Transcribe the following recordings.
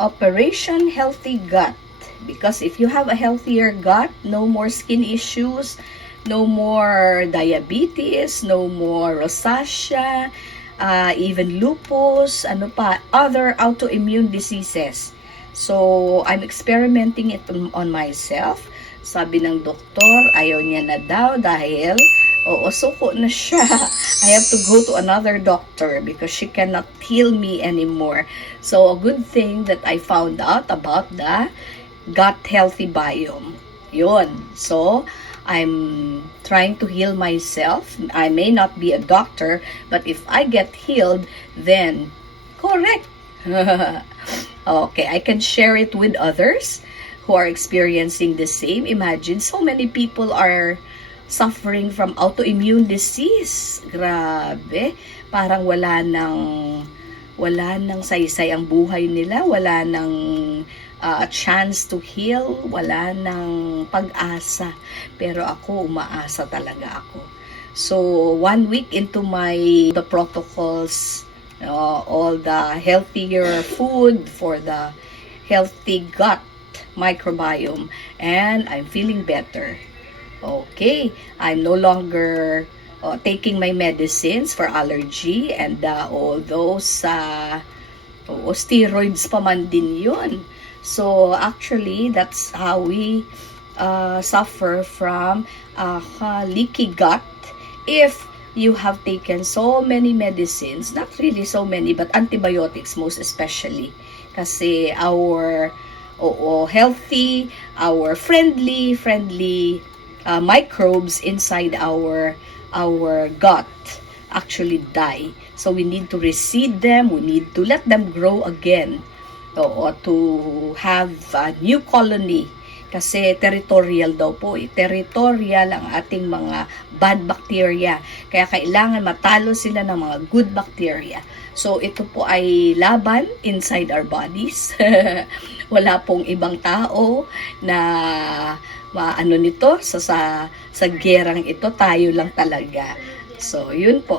Operation Healthy Gut. Because if you have a healthier gut, no more skin issues, no more diabetes, no more rosacea, even lupus, ano pa, other autoimmune diseases. So, I'm experimenting it on myself. Sabi ng doktor, ayaw niya na daw dahil, oo, suko na siya. I have to go to another doctor because she cannot heal me anymore. So, a good thing that I found out about the gut healthy biome. Yun. So, I'm trying to heal myself. I may not be a doctor, but if I get healed, then correct. Okay, I can share it with others who are experiencing the same. Imagine, so many people are suffering from autoimmune disease. Grabe. Parang wala nang saysay ang buhay nila, wala nang chance to heal, wala nang pag-asa. Pero ako, umaasa talaga ako. So, 1 week into the protocols, all the healthier food for the healthy gut microbiome, and I'm feeling better. Okay, I'm no longer taking my medicines for allergy and all those steroids pa man din yun. So actually, that's how we suffer from leaky gut if you have taken so many medicines, not really so many, but antibiotics most especially. Kasi our healthy, our friendly microbes inside our gut actually die. So we need to reseed them, we need to let them grow again, or to have a new colony. Kasi territorial daw po, territorial ang ating mga bad bacteria. Kaya kailangan matalo sila ng mga good bacteria. So ito po ay laban inside our bodies. Wala pong ibang tao na maano nito sa gerang ito, tayo lang talaga. So yun po.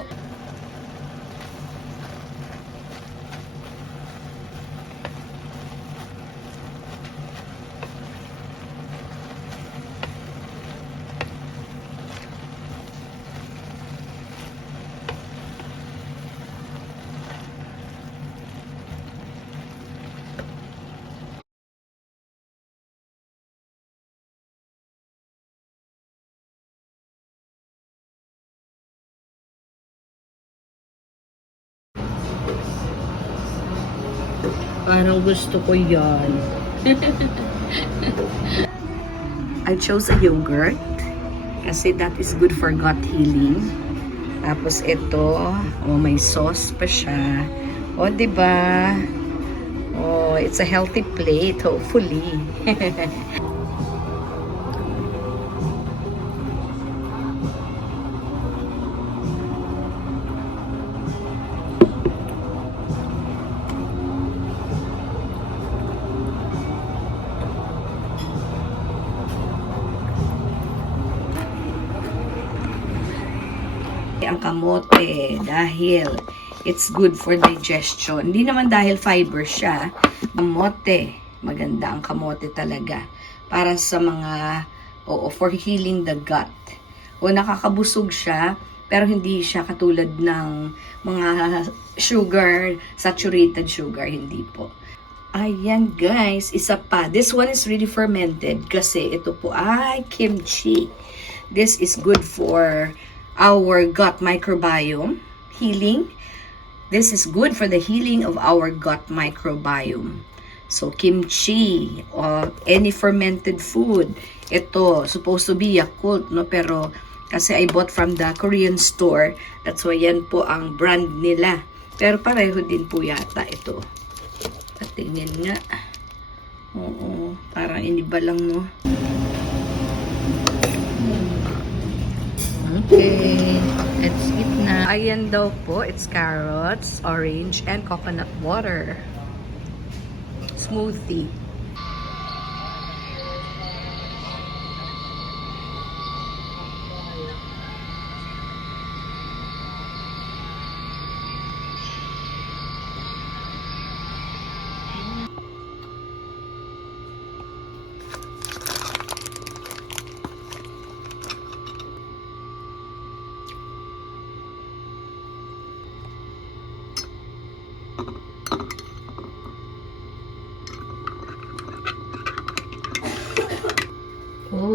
Parang gusto ko yan. I chose a yogurt kasi that is good for gut healing. Tapos ito, may sauce pa siya. Diba? It's a healthy plate, hopefully. Ang kamote dahil it's good for digestion. Hindi naman dahil fiber siya. Kamote, maganda ang kamote talaga para sa mga for healing the gut. Nakakabusog siya pero hindi siya katulad ng mga sugar, saturated sugar, hindi po. Ayan guys, isa pa. This one is really fermented kasi ito po ay kimchi. This is good for our gut microbiome healing. This is good for the healing of our gut microbiome. So kimchi or any fermented food, ito supposed to be Yakult, no? Pero kasi I bought from the Korean store, that's why yan po ang brand nila. Pero pareho din po yata ito. Patingin nga. Oo, parang iniba lang, no? Okay, let's eat na. Ayan daw po, it's carrots, orange, and coconut water. Smoothie.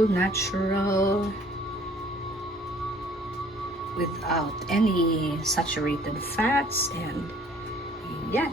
natural, without any saturated fats, and yan.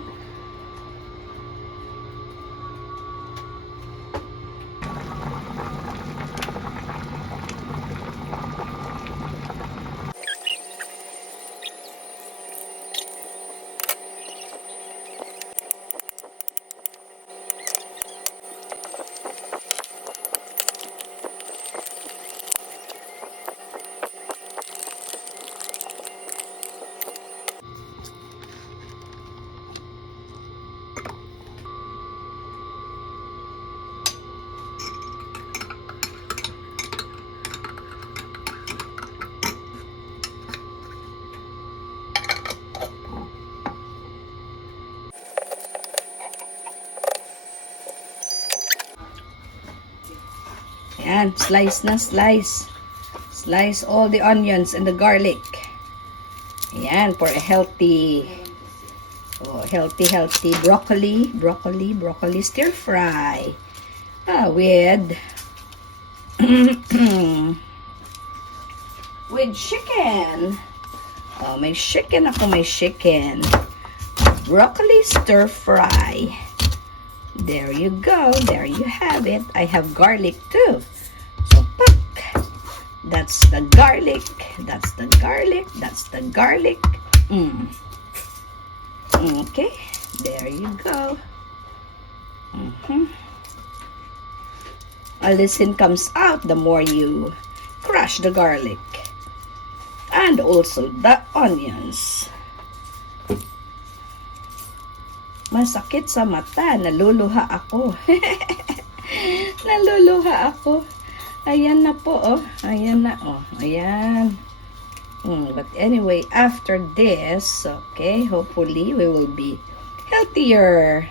Ayan, slice na slice. Slice all the onions and the garlic. Ayan, for a healthy broccoli stir fry. With with chicken. May chicken ako, may chicken. Broccoli stir fry. There you go. There you have it. I have garlic too. So, pak. That's the garlic. That's the garlic. That's the garlic. Okay. There you go. A listen comes out the more you crush the garlic. And also the onions. Masakit sa mata. Naluluha ako. Naluluha ako. Ayan na po, oh. Ayan na, oh. Ayan. But anyway, after this, okay, hopefully we will be healthier.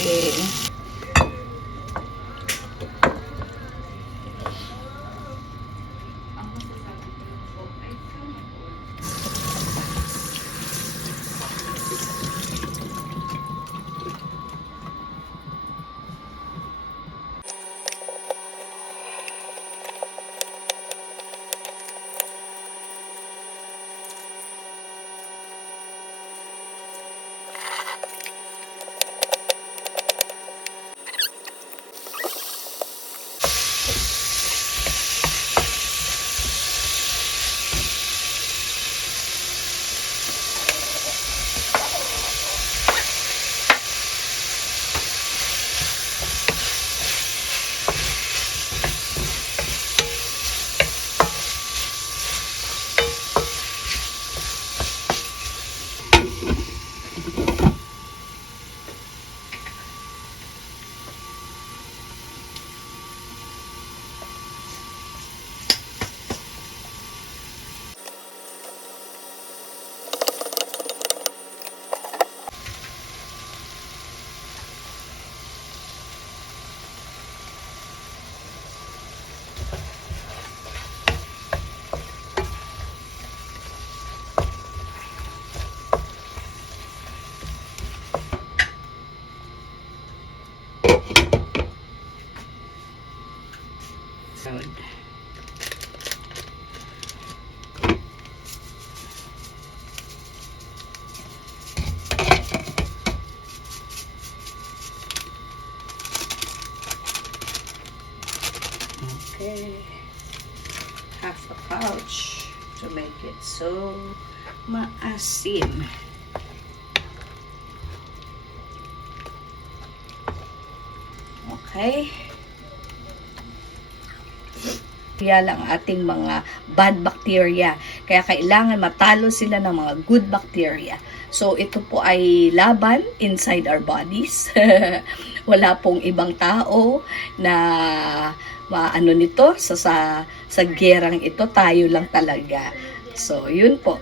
Okay. Good. Okay, half a pouch to make it so maasim. Okay. Kaya lang ating mga bad bacteria. Kaya kailangan matalo sila ng mga good bacteria. So, ito po ay laban inside our bodies. Wala pong ibang tao na maano nito sa gerang ito, tayo lang talaga. So, yun po.